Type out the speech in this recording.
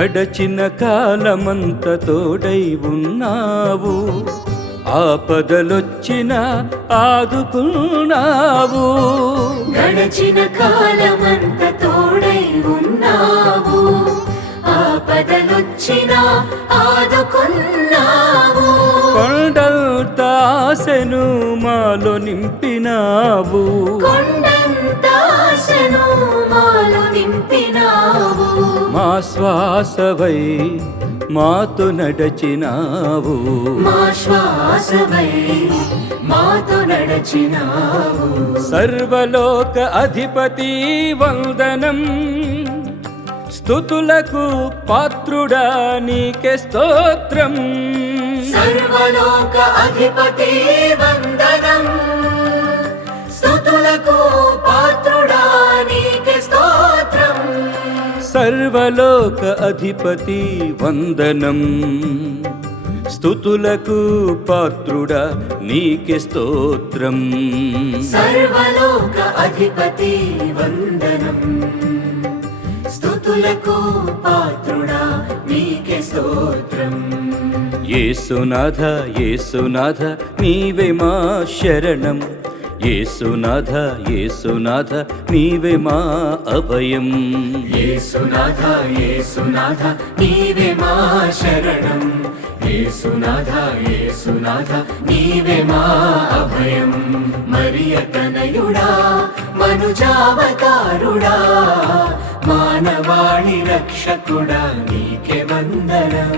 గడచిన కాలమంత తోడై ఉన్నావు, ఆపదలొచ్చిన ఆదుకున్నావు. గడచిన కాలమంత తోడై ఉన్నావు, ఆపదలొచ్చిన ఆదుకున్నావు. కొండంత ఆశను మాలో నింపినావు, కొండంత ఆశను మాలో నింపినావు. మా శ్వాసవై మాతో నడచినావు, మా శ్వాసవై మాతో నడచినావు. సర్వలోక అధిపతి వందనం, స్తుతులకు పాత్రుడా నీకే స్తోత్రం. సర్వలోక అధిపతి వందనం, స్తుతులకు పాత్రుడా నీకే స్తోత్రం. సర్వలోక అధిపతి వందనం, స్తుతులకు పాత్రుడా నీకే స్తోత్రం. సర్వలోక అధిపతి వందనం, స్తుతులకు పాత్రుడా నీకే స్తోత్రం. యేసునాథ యేసునాథ నీవే మా శరణం, యేసునాథ యేసునాథ నీవే మా అభయం. యేసునాథ యేసునాథ నీవే మా శరణం, యేసునాథ యేసునాథ నీవే మా అభయం. మరియ తనయుడా మనుజావతారుడా, మానవాళి రక్షకుడా నీకే వందనం.